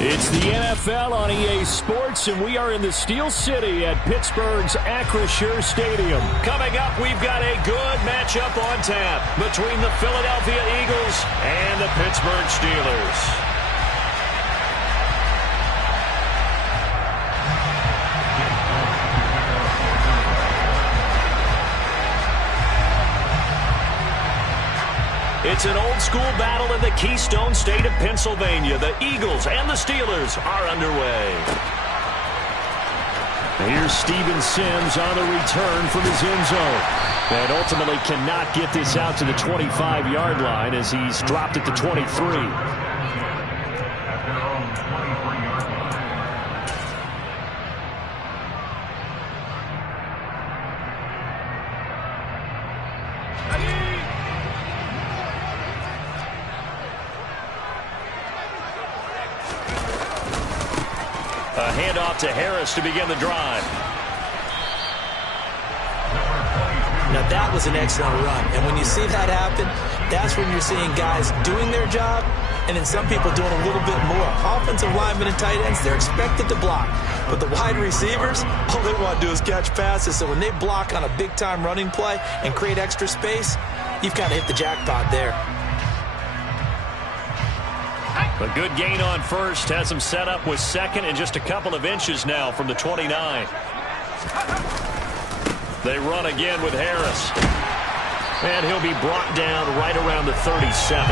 It's the NFL on EA Sports, and we are in the Steel City at Pittsburgh's Acrisure Stadium. Coming up, we've got a good matchup on tap between the Philadelphia Eagles and the Pittsburgh Steelers. It's an old-school battle in the Keystone State of Pennsylvania. The Eagles and the Steelers are underway. Here's Steven Sims on the return from his end zone. And ultimately cannot get this out to the 25-yard line as he's dropped at the 23. A handoff to Harris to begin the drive. Now that was an excellent run, and when you see that happen, that's when you're seeing guys doing their job, and then some people doing a little bit more. Offensive linemen and tight ends, they're expected to block, but the wide receivers, all they want to do is catch passes. So when they block on a big-time running play and create extra space, you've kind of hit the jackpot there. A good gain on first has him set up with second and just a couple of inches now from the 29. They run again with Harris. And he'll be brought down right around the 37.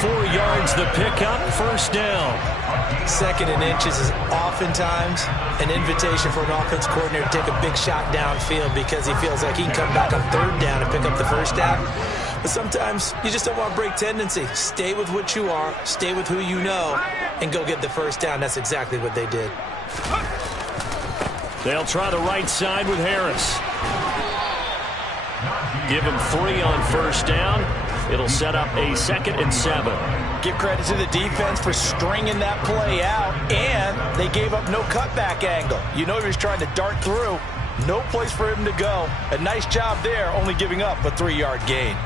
4 yards the pickup, first down. Second and inches is oftentimes an invitation for an offense coordinator to take a big shot downfield because he feels like he can come back on third down and pick up the first down. But sometimes you just don't want to break tendency. Stay with what you are, stay with who you know, and go get the first down. That's exactly what they did. They'll try the right side with Harris. Give him 3 on first down. It'll set up a 2nd and 7. Give credit to the defense for stringing that play out, and they gave up no cutback angle. You know he was trying to dart through. No place for him to go. A nice job there, only giving up a 3-yard gain.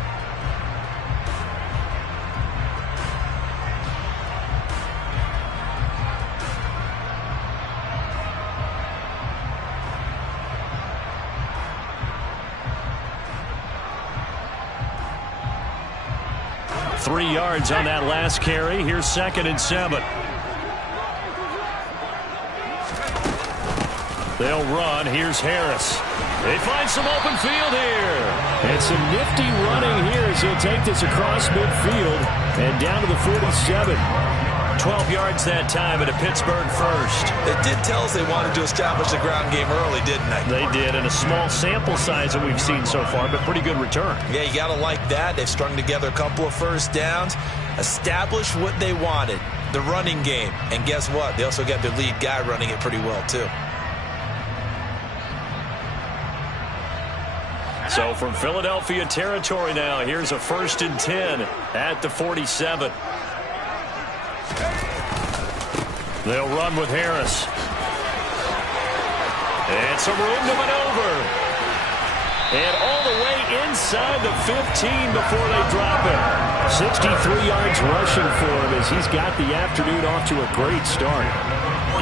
Three yards on that last carry. Here's 2nd and 7. They'll run. Here's Harris. They find some open field here. And some nifty running here as he'll take this across midfield and down to the 47. 12 yards that time at a Pittsburgh first. It did tell us they wanted to establish the ground game early, didn't they? They did, and a small sample size that we've seen so far, but pretty good return. Yeah, you got to like that. They've strung together a couple of first downs, established what they wanted, the running game. And guess what? They also got their lead guy running it pretty well, too. So from Philadelphia territory now, here's a 1st and 10 at the 47. They'll run with Harris. And some room to maneuver. And all the way inside the 15 before they drop it. 63 yards rushing for him as he's got the afternoon off to a great start.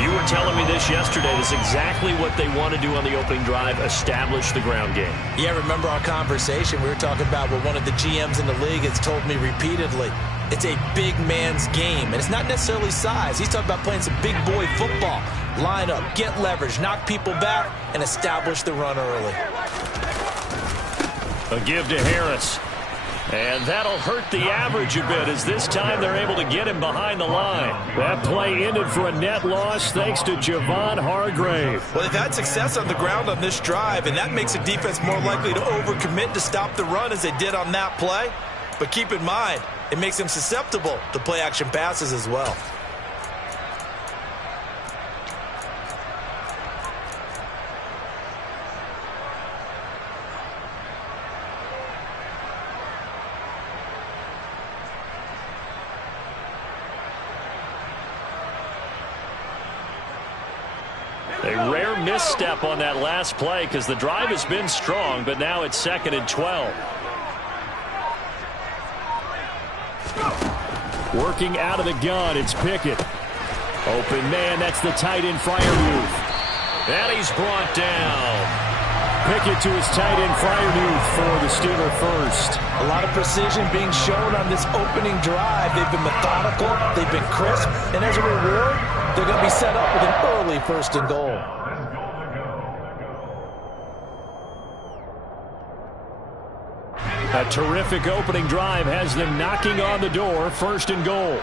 You were telling me this yesterday. This is exactly what they want to do on the opening drive, establish the ground game. Yeah, remember our conversation? We were talking about what one of the GMs in the league has told me repeatedly. It's a big man's game, and it's not necessarily size. He's talking about playing some big boy football. Line up, get leverage, knock people back, and establish the run early. A give to Harris. And that'll hurt the average a bit as this time they're able to get him behind the line. That play ended for a net loss thanks to Javon Hargrave. Well, they've had success on the ground on this drive, and that makes the defense more likely to overcommit to stop the run as they did on that play. But keep in mind, it makes them susceptible to play-action passes as well. A rare misstep on that last play because the drive has been strong, but now it's 2nd and 12. Working out of the gun, it's Pickett. Open man, that's the tight end Freiermuth. And he's brought down. Pickett to his tight end Freiermuth for the Steeler first. A lot of precision being shown on this opening drive. They've been methodical, they've been crisp, and as a reward, they're going to be set up with an early 1st and goal. A terrific opening drive has them knocking on the door, 1st and goal.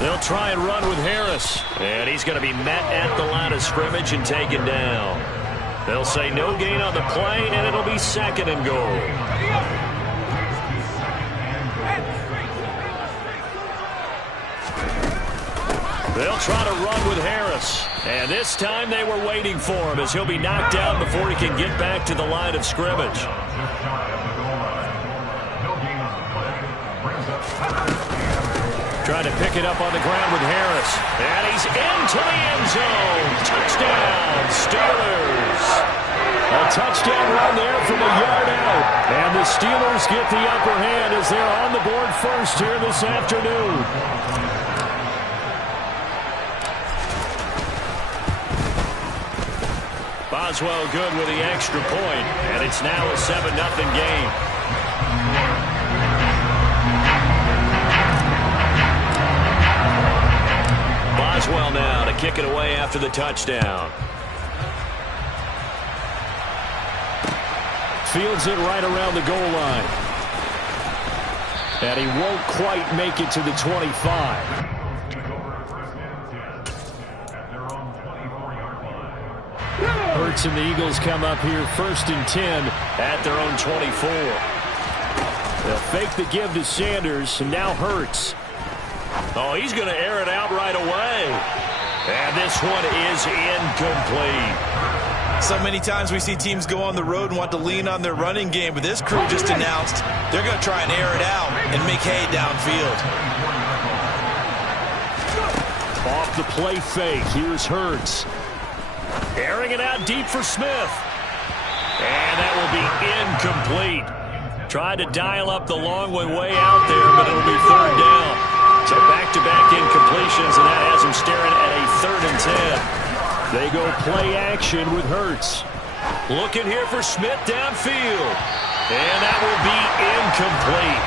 They'll try and run with Harris. And he's going to be met at the line of scrimmage and taken down. They'll say no gain on the play, and it'll be 2nd and goal. They'll try to run with Harris. And this time they were waiting for him as he'll be knocked down before he can get back to the line of scrimmage. Trying to pick it up on the ground with Harris. And he's into the end zone. Touchdown, Steelers. A touchdown run there from a yard out. And the Steelers get the upper hand as they're on the board first here this afternoon. Boswell good with the extra point. And it's now a 7-0 game. Boswell now to kick it away after the touchdown. Fields it right around the goal line. And he won't quite make it to the 25. Hurts and the Eagles come up here 1st and 10 at their own 24. They'll fake the give to Sanders, and now Hurts. Oh, he's going to air it out right away. And this one is incomplete. So many times we see teams go on the road and want to lean on their running game, but this crew just announced they're going to try and air it out and make hay downfield. Off the play fake, here's Hurts. Airing it out deep for Smith. And that will be incomplete. Tried to dial up the long one way out there, but it'll be 3rd down. So back-to-back incompletions, and that has him staring at a 3rd and 10. They go play action with Hurts. Looking here for Smith downfield. And that will be incomplete.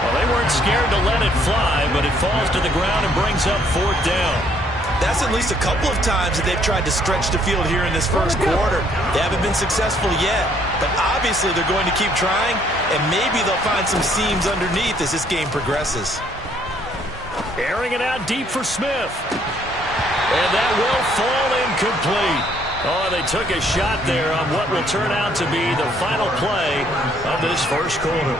Well, they weren't scared to let it fly, but it falls to the ground and brings up 4th down. That's at least a couple of times that they've tried to stretch the field here in this 1st quarter. They haven't been successful yet, but obviously they're going to keep trying, and maybe they'll find some seams underneath as this game progresses. Airing it out deep for Smith. And that will fall incomplete. Oh, they took a shot there on what will turn out to be the final play of this 1st quarter.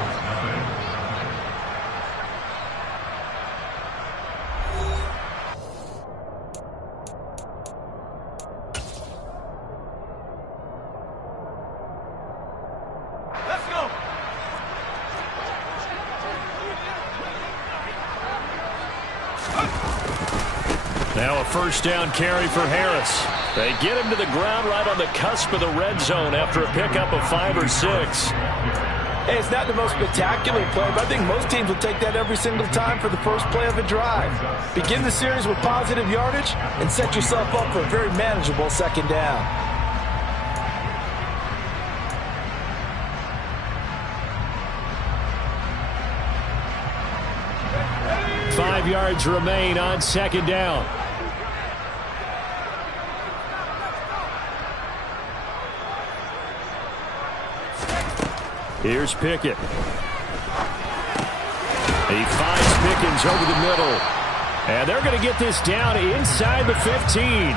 Now a 1st down carry for Harris. They get him to the ground right on the cusp of the red zone after a pickup of 5 or 6. Hey, it's not the most spectacular play, but I think most teams will take that every single time for the first play of a drive. Begin the series with positive yardage and set yourself up for a very manageable 2nd down. Five yards remain on 2nd down. Here's Pickett. He finds Pickens over the middle. And they're going to get this down inside the 15.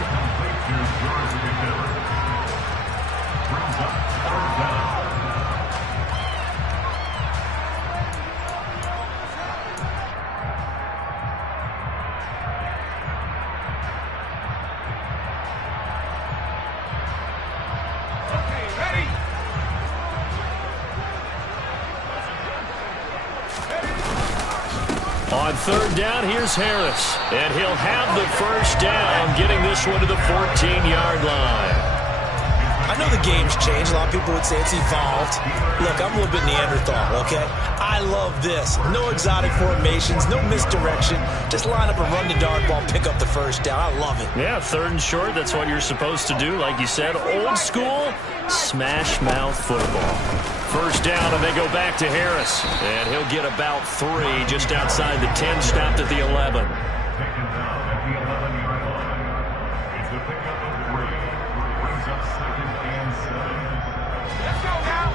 On 3rd down, here's Harris. And he'll have the 1st down, getting this one to the 14-yard line. I know the game's changed. A lot of people would say it's evolved. Look, I'm a little bit Neanderthal, okay? I love this. No exotic formations, no misdirection. Just line up and run the dart ball, pick up the first down. I love it. Yeah, 3rd and short, that's what you're supposed to do. Like you said, old school, smash mouth football. First down, and they go back to Harris. And he'll get about 3 just outside the 10, stopped at the 11.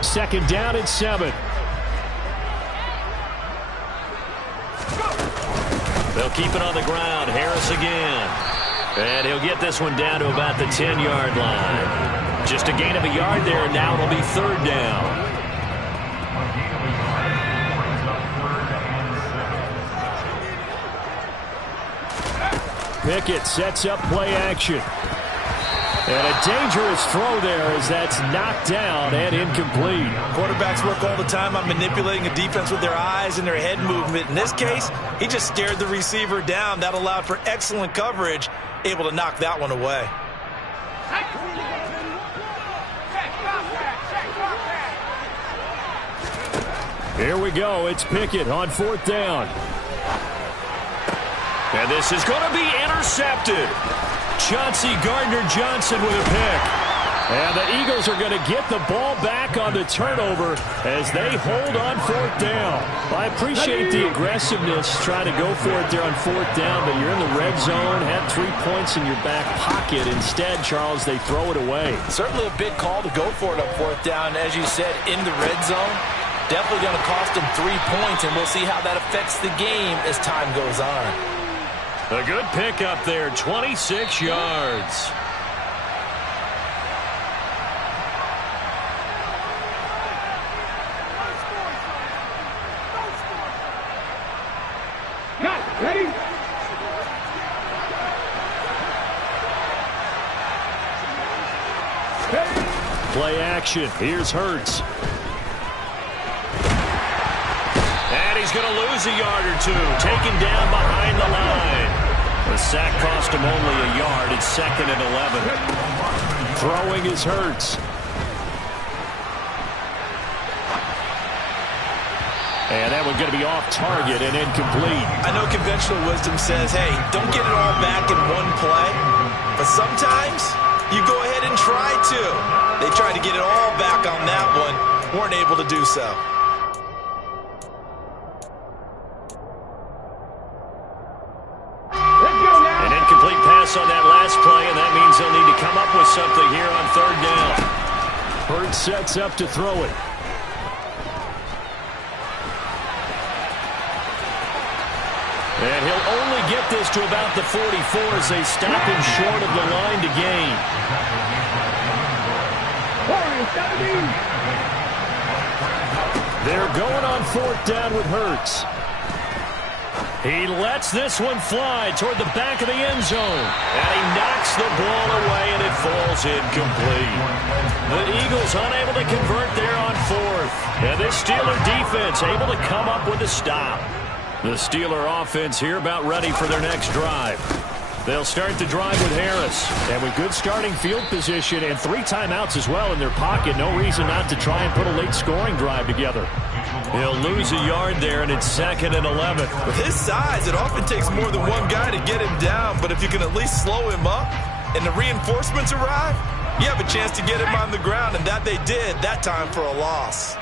Second down and 7. They'll keep it on the ground. Harris again. And he'll get this one down to about the 10-yard line. Just a gain of a yard there, and now it'll be 3rd down. Pickett sets up play action. And a dangerous throw there as that's knocked down and incomplete. Quarterbacks work all the time on manipulating a defense with their eyes and their head movement. In this case, he just stared the receiver down. That allowed for excellent coverage, able to knock that one away. Here we go. It's Pickett on 4th down. And this is going to be intercepted. Chauncey Gardner-Johnson with a pick. And the Eagles are going to get the ball back on the turnover as they hold on 4th down. I appreciate the aggressiveness trying to go for it there on 4th down, but you're in the red zone, have 3 points in your back pocket. Instead, Charles, they throw it away. Certainly a big call to go for it on 4th down. As you said, in the red zone, definitely going to cost them 3 points, and we'll see how that affects the game as time goes on. A good pickup there, 26 yards. Ready? Play action. Here's Hurts. And he's going to lose a yard or 2. Taken down behind the line. The sack cost him only a yard. It's 2nd and 11. Throwing is Hurts. And that one's going to be off target and incomplete. I know conventional wisdom says, hey, don't get it all back in one play. But sometimes you go ahead and try to. They tried to get it all back on that one. Weren't able to do so. An incomplete pass on that last play, and that means they'll need to come up with something here on 3rd down. Hurts sets up to throw it. And he'll only get this to about the 44 as they stop him short of the line to gain. They're going on 4th down with Hurts. He lets this one fly toward the back of the end zone. And he knocks the ball away, and it falls incomplete. The Eagles unable to convert there on 4th. And this Steeler defense able to come up with a stop. The Steeler offense here about ready for their next drive. They'll start the drive with Harris. And with good starting field position and 3 timeouts as well in their pocket, no reason not to try and put a late scoring drive together. He'll lose a yard there, and it's 2nd and 11. With his size, it often takes more than one guy to get him down, but if you can at least slow him up and the reinforcements arrive, you have a chance to get him on the ground, and that they did that time for a loss.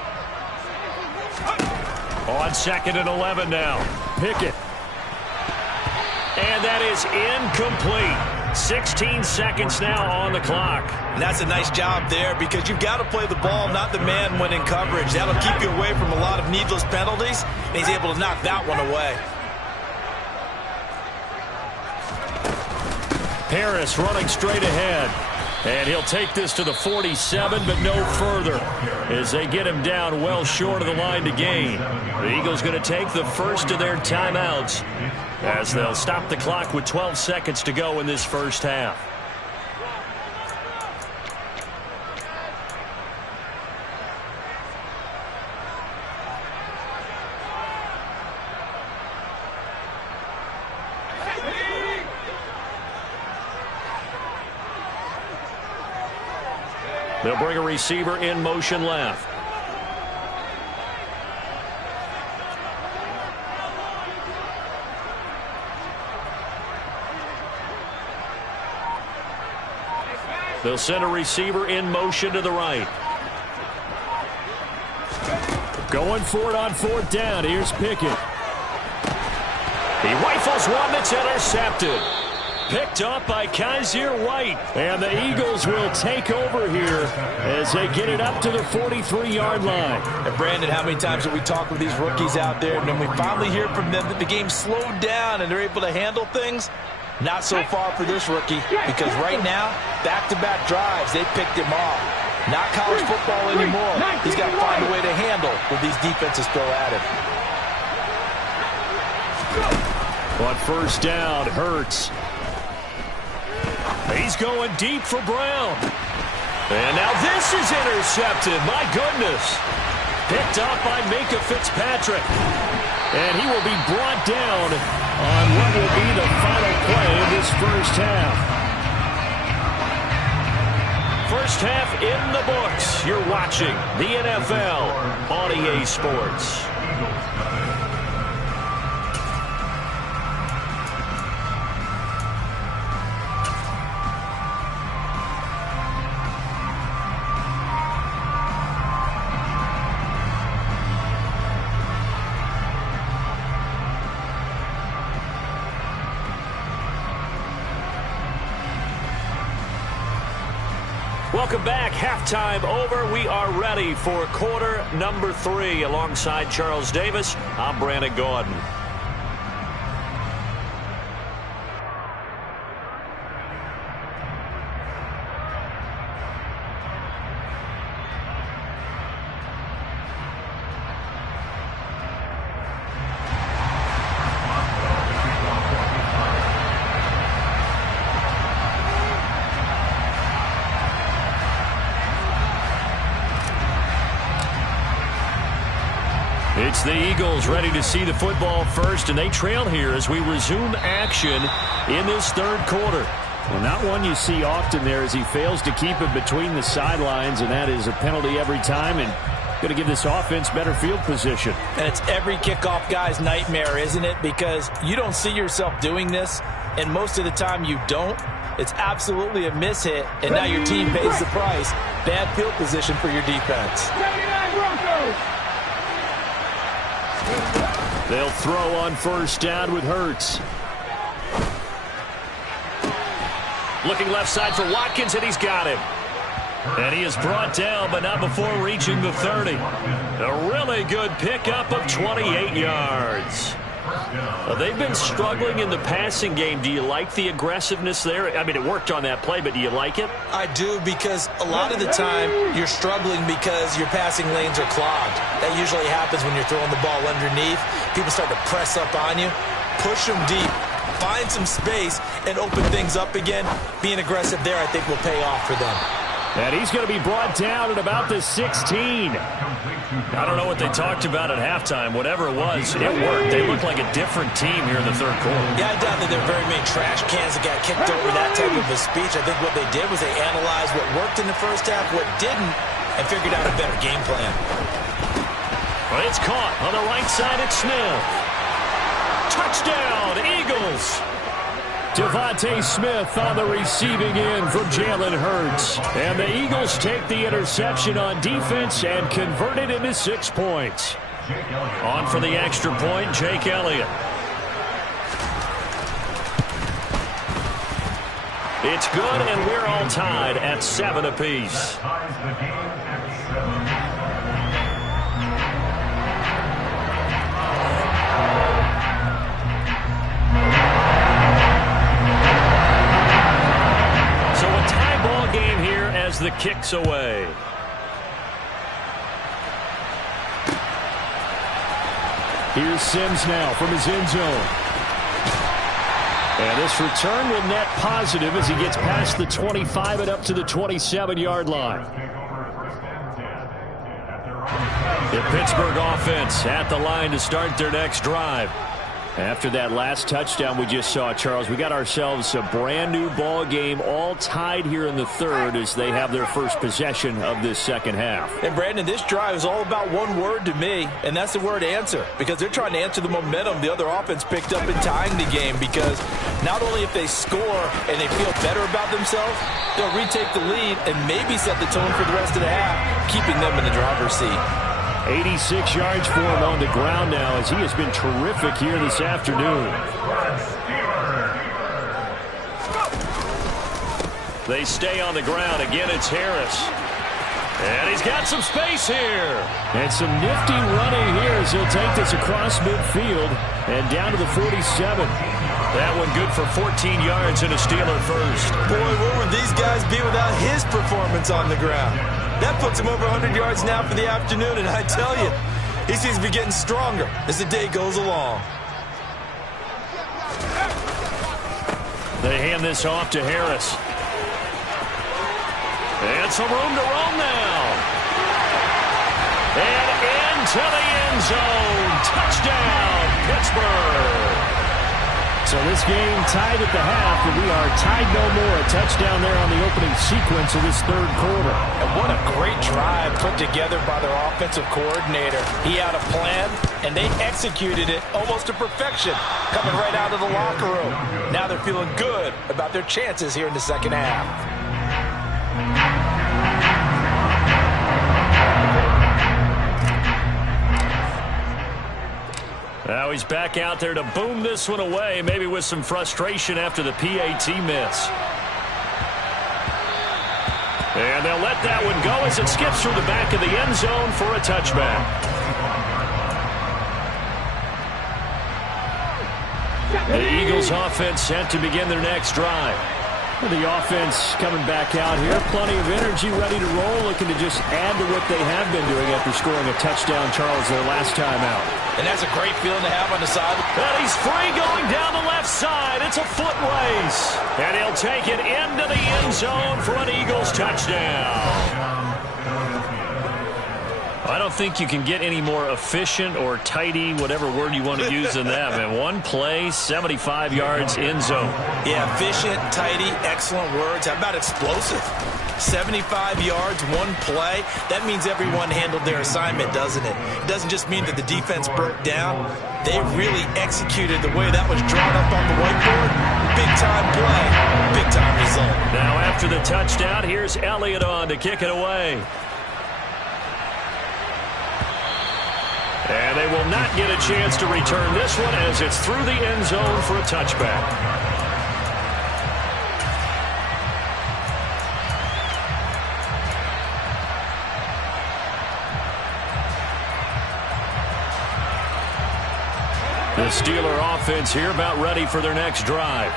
On 2nd and 11 now. Pickett. And that is incomplete. 16 seconds now on the clock. And that's a nice job there because you've got to play the ball, not the man when in coverage. That'll keep you away from a lot of needless penalties, and he's able to knock that one away. Harris running straight ahead. And he'll take this to the 47, but no further as they get him down well short of the line to gain. The Eagles going to take the first of their timeouts as they'll stop the clock with 12 seconds to go in this first half. They'll bring a receiver in motion left. They'll send a receiver in motion to the right. Going for it on fourth down. Here's Pickett. He rifles one that's intercepted. Picked up by Kaiser White. And the Eagles will take over here as they get it up to the 43-yard line. And Brandon, how many times have we talked with these rookies out there, and then we finally hear from them that the game slowed down and they're able to handle things? Not so far for this rookie, because right now, back-to-back drives, they picked him off. Not college football anymore. He's got to find a way to handle what these defenses throw at him. On first down, Hurts. He's going deep for Brown. And now this is intercepted. My goodness. Picked up by Minka Fitzpatrick. And he will be brought down on what will be the final play of this first half. First half in the books. You're watching the NFL on EA Sports. Welcome back. Halftime over. We are ready for quarter number 3. Alongside Charles Davis, I'm Brandon Gordon. It's the Eagles ready to see the football first, and they trail here as we resume action in this third quarter. Well, not one you see often there as he fails to keep it between the sidelines, and that is a penalty every time, and going to give this offense better field position. And it's every kickoff guy's nightmare, isn't it? Because you don't see yourself doing this, and most of the time you don't. It's absolutely a mishit, and now your team pays the price. Bad field position for your defense. They'll throw on first down with Hurts. Looking left side for Watkins, and he's got him. And he is brought down, but not before reaching the 30. A really good pickup of 28 yards. They've been struggling in the passing game. Do you like the aggressiveness there? I mean, it worked on that play, but do you like it? I do, because a lot of the time you're struggling because your passing lanes are clogged. That usually happens when you're throwing the ball underneath. People start to press up on you. Push them deep. Find some space and open things up again. Being aggressive there, I think, will pay off for them. And he's going to be brought down at about the 16. I don't know what they talked about at halftime. Whatever it was, it worked. They look like a different team here in the third quarter. Yeah, I doubt that there are very many trash cans that got kicked over that type of a speech. I think what they did was they analyzed what worked in the first half, what didn't, and figured out a better game plan. Well, it's caught on the right side at Smith. Touchdown, Eagles! Devontae Smith on the receiving end from Jalen Hurts. And the Eagles take the interception on defense and convert it into 6 points. On for the extra point, Jake Elliott. It's good, and we're all tied at 7 apiece. Game here as the kick's away. Here's Sims now from his end zone. And this return will net positive as he gets past the 25 and up to the 27-yard line. The Pittsburgh offense at the line to start their next drive. After that last touchdown we just saw, Charles, we got ourselves a brand new ball game, all tied here in the third as they have their first possession of this second half. And Brandon, this drive is all about one word to me, and that's the word answer, because they're trying to answer the momentum the other offense picked up in tying the game, because not only if they score and they feel better about themselves, they'll retake the lead and maybe set the tone for the rest of the half, keeping them in the driver's seat. 86 yards for him on the ground now as he has been terrific here this afternoon. They stay on the ground. Again, it's Harris. And he's got some space here. And some nifty running here as he'll take this across midfield and down to the 47. That one good for 14 yards and a Steeler first. Boy, where would these guys be without his performance on the ground? That puts him over 100 yards now for the afternoon, and I tell you, he seems to be getting stronger as the day goes along. They hand this off to Harris. And some room to roam now. And into the end zone. Touchdown, Pittsburgh. So this game tied at the half, and we are tied no more. A touchdown there on the opening sequence of this third quarter. And what a great drive put together by their offensive coordinator. He had a plan, and they executed it almost to perfection, coming right out of the locker room. Now they're feeling good about their chances here in the second half. Now he's back out there to boom this one away, maybe with some frustration after the PAT miss. And they'll let that one go as it skips through the back of the end zone for a touchback. The Eagles offense set to begin their next drive. The offense coming back out here. Plenty of energy, ready to roll, looking to just add to what they have been doing after scoring a touchdown, Charles, their last time out. And that's a great feeling to have on the side. And he's free going down the left side. It's a foot race. And he'll take it into the end zone for an Eagles touchdown. I don't think you can get any more efficient or tidy, whatever word you want to use than that, man. One play, 75 yards, end zone. Yeah, efficient, tidy, excellent words. How about explosive? 75 yards, one play. That means everyone handled their assignment, doesn't it? It doesn't just mean that the defense broke down. They really executed the way that was drawn up on the whiteboard. Big-time play, big-time result. Now after the touchdown, here's Elliott on to kick it away. And they will not get a chance to return this one as it's through the end zone for a touchback. The Steeler offense here about ready for their next drive.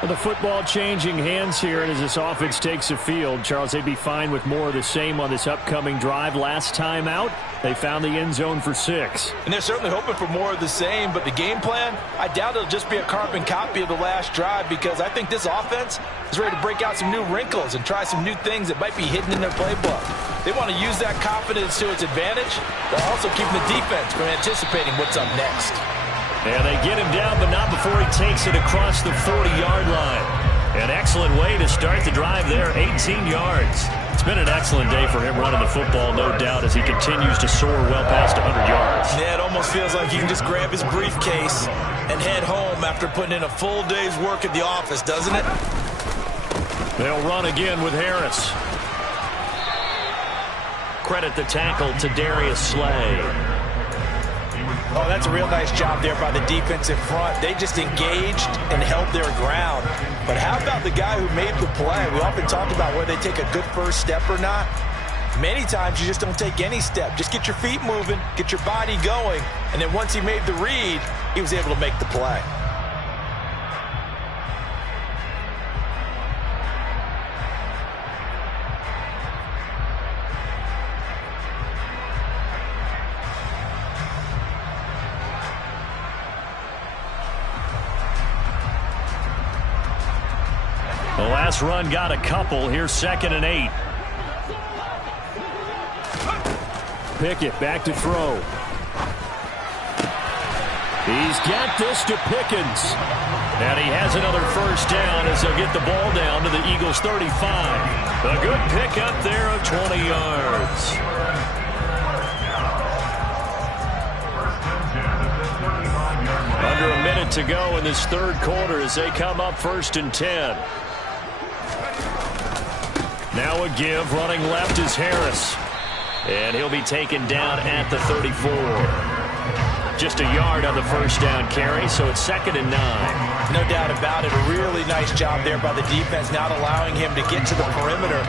Well, the football changing hands here, and as this offense takes the field, Charles, they'd be fine with more of the same on this upcoming drive. Last time out, they found the end zone for 6. And they're certainly hoping for more of the same, but the game plan, I doubt it'll just be a carbon copy of the last drive, because I think this offense is ready to break out some new wrinkles and try some new things that might be hidden in their playbook. They want to use that confidence to its advantage, while also keeping the defense from anticipating what's up next. And they get him down, but not before he takes it across the 40-yard line. An excellent way to start the drive there, 18 yards. It's been an excellent day for him running the football, no doubt, as he continues to soar well past 100 yards. Yeah, it almost feels like he can just grab his briefcase and head home after putting in a full day's work at the office, doesn't it? They'll run again with Harris. Credit the tackle to Darius Slay. Oh, that's a real nice job there by the defensive front. They just engaged and held their ground. But how about the guy who made the play? We often talk about whether they take a good first step or not. Many times you just don't take any step. Just get your feet moving, get your body going, and then once he made the read, he was able to make the play. The last run got a couple. Here's 2nd and 8. Pickett back to throw. He's got this to Pickens. And he has another first down as they'll get the ball down to the Eagles' 35. A good pickup there of 20 yards. Under a minute to go in this third quarter as they come up 1st and 10. Now a give. Running left is Harris. And he'll be taken down at the 34. Just a yard on the first down carry, so it's 2nd and 9. No doubt about it. A really nice job there by the defense, not allowing him to get to the perimeter.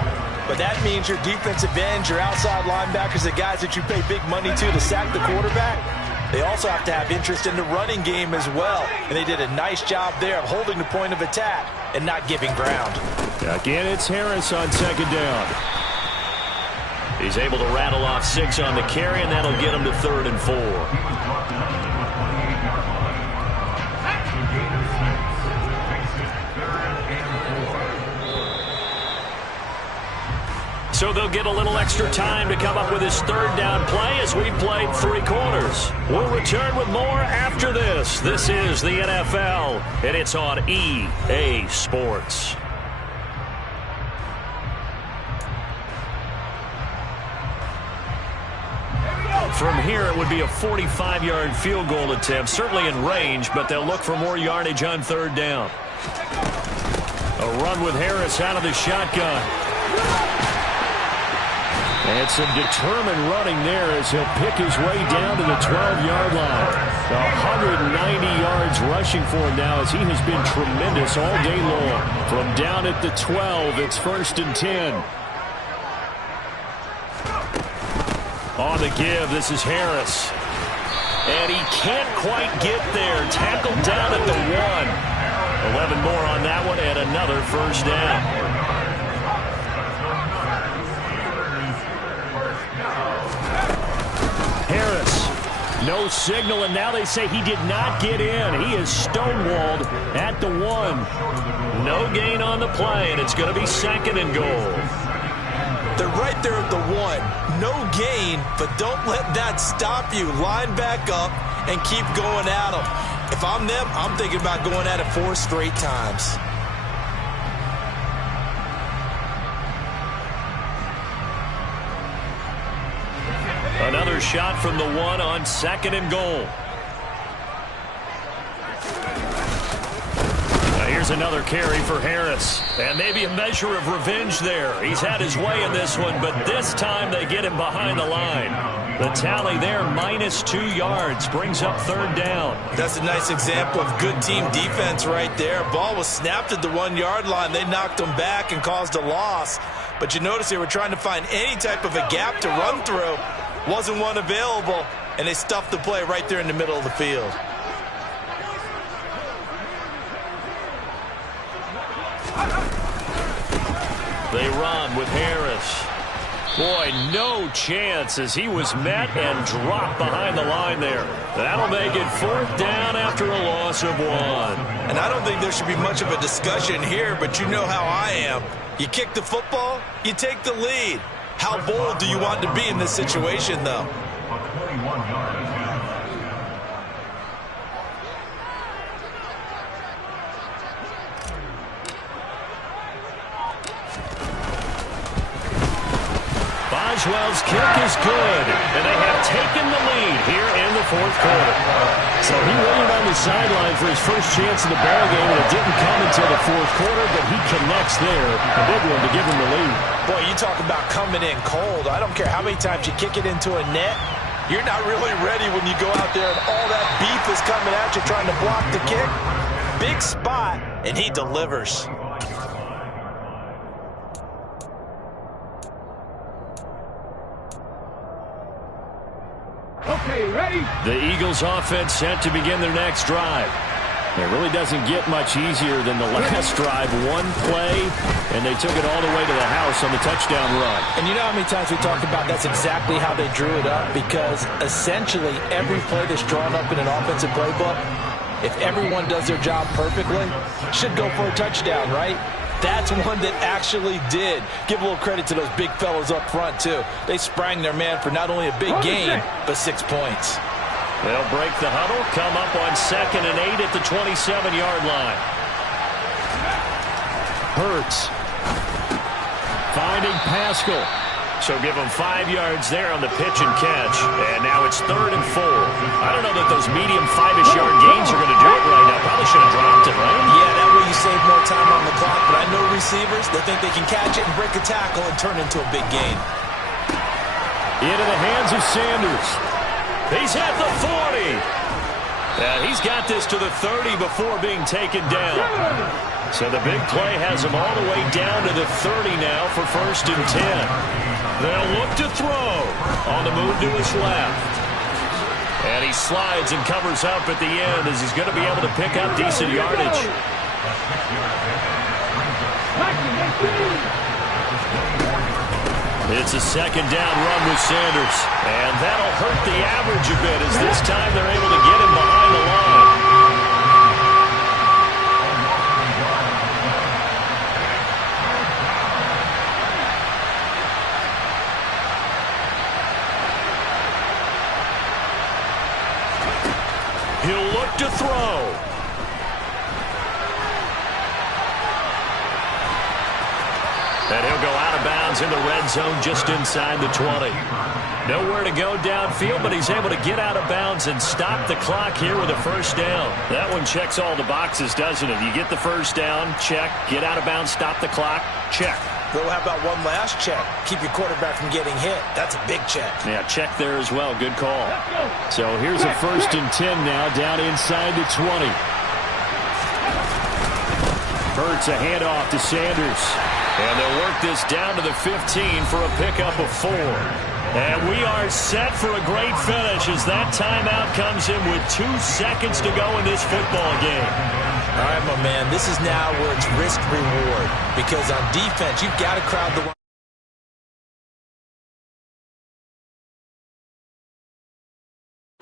But that means your defensive ends, your outside linebackers, the guys that you pay big money to sack the quarterback, they also have to have interest in the running game as well. And they did a nice job there of holding the point of attack and not giving ground. Again, it's Harris on 2nd down. He's able to rattle off 6 on the carry, and that'll get him to 3rd and 4. So they'll get a little extra time to come up with his 3rd down play as we've played 3 quarters. We'll return with more after this. This is the NFL, and it's on EA Sports. From here, it would be a 45-yard field goal attempt, certainly in range, but they'll look for more yardage on 3rd down. A run with Harris out of the shotgun. And some determined running there as he'll pick his way down to the 12-yard line. 190 yards rushing for him now as he has been tremendous all day long. From down at the 12, it's 1st and 10. On the give, this is Harris. And he can't quite get there. Tackled down at the 1. 11 more on that one and another first down. Harris, no signal, and now they say he did not get in. He is stonewalled at the 1. No gain on the play, and it's going to be 2nd and goal. They're right there at the 1. No gain, but don't let that stop you. Line back up and keep going at them. If I'm them, I'm thinking about going at it 4 straight times. Another shot from the 1 on 2nd and goal. Here's another carry for Harris. And maybe a measure of revenge there. He's had his way in this one, but this time they get him behind the line. The tally there, -2 yards, brings up 3rd down. That's a nice example of good team defense right there. Ball was snapped at the 1-yard line. They knocked him back and caused a loss. But you notice they were trying to find any type of a gap to run through. Wasn't one available, and they stuffed the play right there in the middle of the field. They run with Harris. Boy, no chance as he was met and dropped behind the line there. That'll make it 4th down after a loss of 1. And I don't think there should be much of a discussion here, but you know how I am. You kick the football, you take the lead. How bold do you want to be in this situation, though? Boswell's kick is good, and they have taken the lead here in the 4th quarter. So he waited on the sideline for his first chance in the ballgame, and it didn't come until the 4th quarter, but he connects there. A big one to give him the lead. Boy, you talk about coming in cold. I don't care how many times you kick it into a net. You're not really ready when you go out there and all that beef is coming at you trying to block the kick. Big spot, and he delivers. Okay, ready? The Eagles offense set to begin their next drive. It really doesn't get much easier than the last drive. One play, and they took it all the way to the house on the touchdown run. And you know how many times we talked about that's exactly how they drew it up, because essentially every play that's drawn up in an offensive playbook, if everyone does their job perfectly, should go for a touchdown, right? That's one that actually did. Give a little credit to those big fellows up front, too. They sprang their man for not only a big gain, but 6 points. They'll break the huddle, come up on 2nd and 8 at the 27-yard line. Hurts. Finding Pascal. So give them 5 yards there on the pitch and catch. And now it's 3rd and 4. I don't know that those medium 5-ish yard gains are going to do it right now. Probably should have dropped it, right? Yeah, that way you save more time on the clock. But I know receivers, they think they can catch it and break a tackle and turn into a big gain. Into the hands of Sanders. He's at the 40. And he's got this to the 30 before being taken down. So the big play has him all the way down to the 30 now for 1st and 10. They'll look to throw on the move to his left. And he slides and covers up at the end as he's going to be able to pick up decent yardage. It's a 2nd down run with Sanders. And that'll hurt the average a bit as this time they're able to get him behind the line. He'll look to throw. And he'll go out of bounds in the red zone just inside the 20. Nowhere to go downfield, but he's able to get out of bounds and stop the clock here with a 1st down. That one checks all the boxes, doesn't it? You get the 1st down, check. Get out of bounds, stop the clock, check. Though, how about one last check? Keep your quarterback from getting hit. That's a big check. Yeah, check there as well. Good call. So here's a 1st and 10 now down inside the 20. Hurts a handoff to Sanders. And they'll work this down to the 15 for a pickup of 4. And we are set for a great finish as that timeout comes in with 2 seconds to go in this football game. All right, my man, this is now where it's risk-reward. Because on defense, you've got to crowd the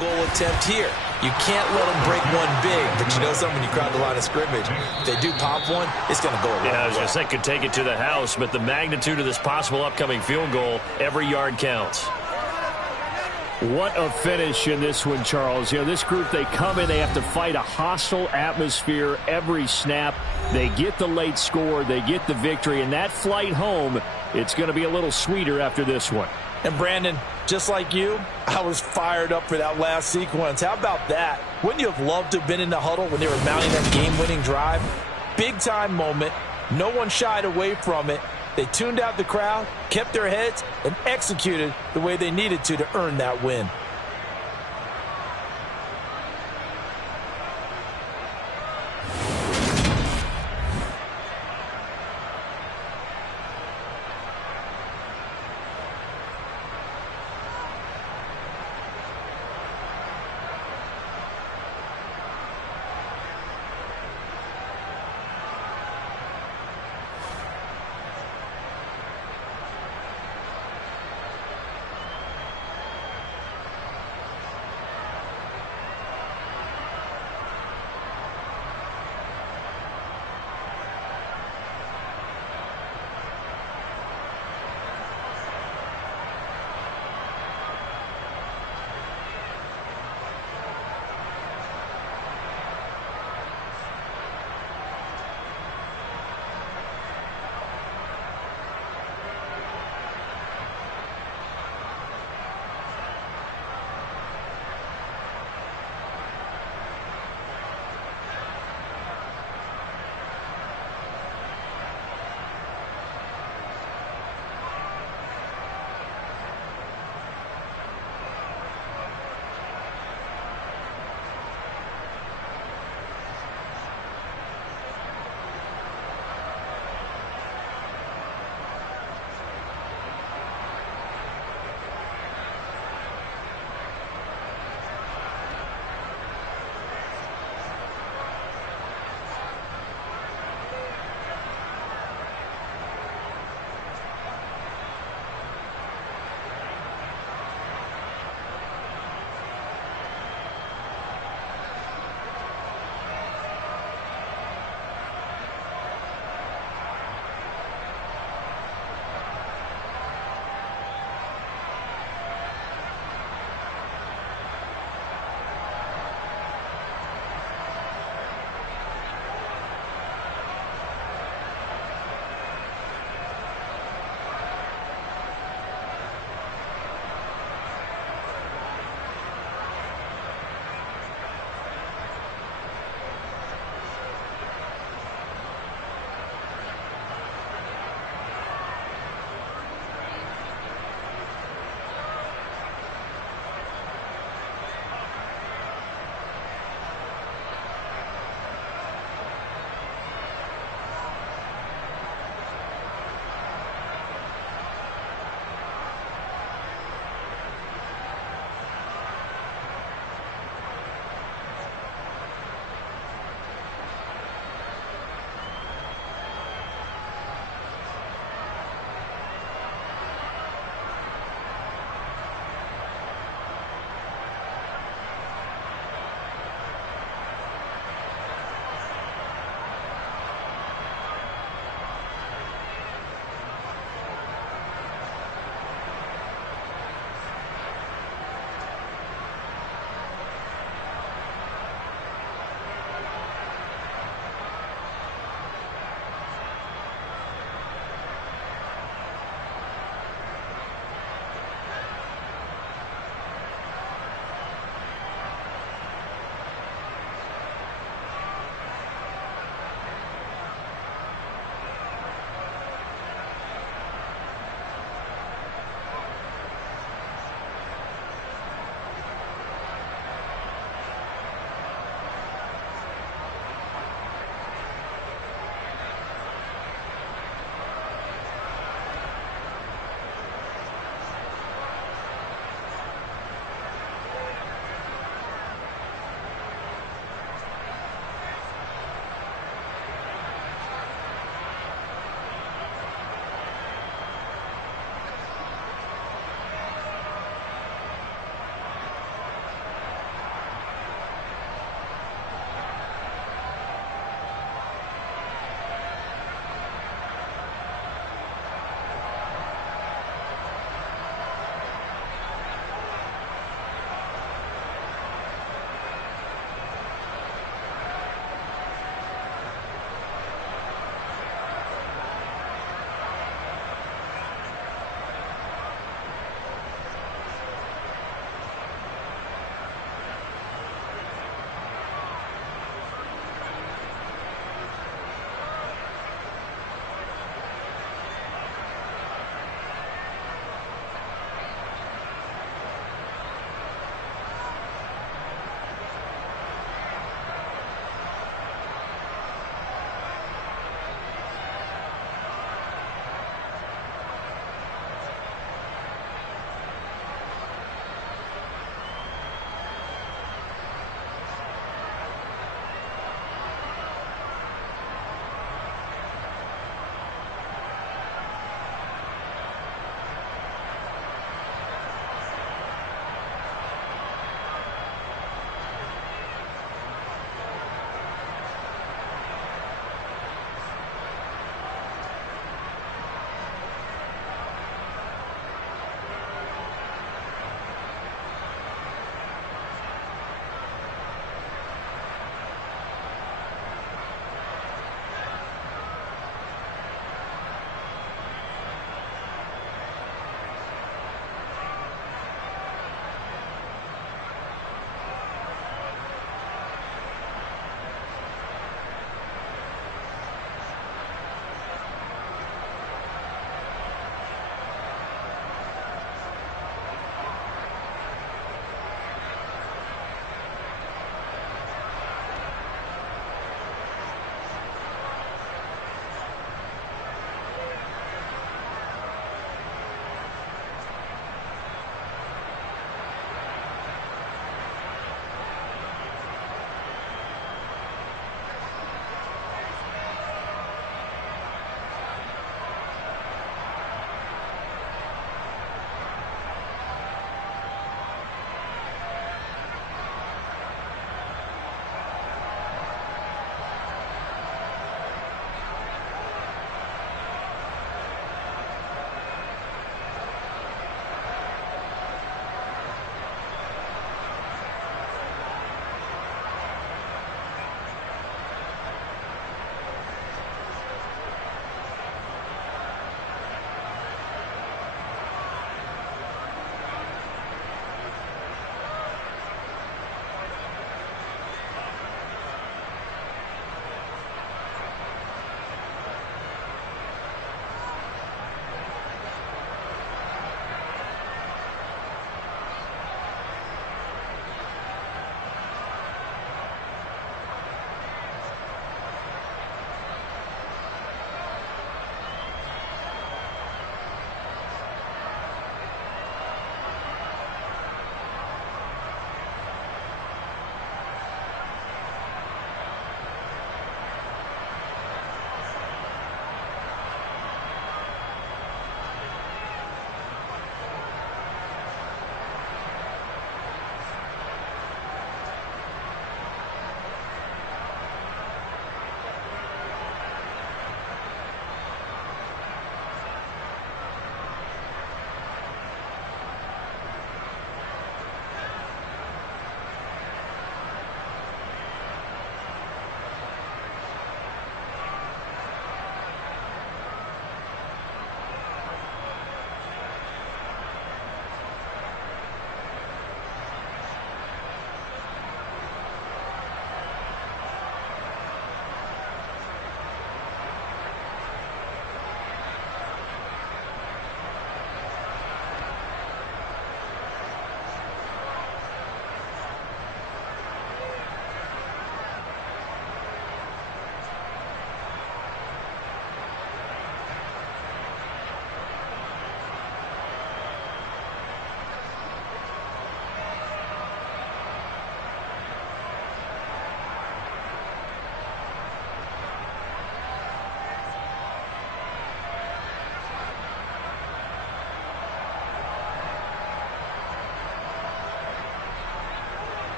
goal attempt here. You can't let them break one big. But you know something, when you crowd the line of scrimmage, if they do pop one, it's going to go a long way. Yeah, I was going to say, could take it to the house, but the magnitude of this possible upcoming field goal, every yard counts. What a finish in this one, Charles. You know, this group, they come in, they have to fight a hostile atmosphere every snap. They get the late score, they get the victory, and that flight home, it's going to be a little sweeter after this one. And Brandon, just like you, I was fired up for that last sequence. How about that? Wouldn't you have loved to have been in the huddle when they were mounting that game-winning drive? Big-time moment. No one shied away from it. They tuned out the crowd, kept their heads, and executed the way they needed to earn that win.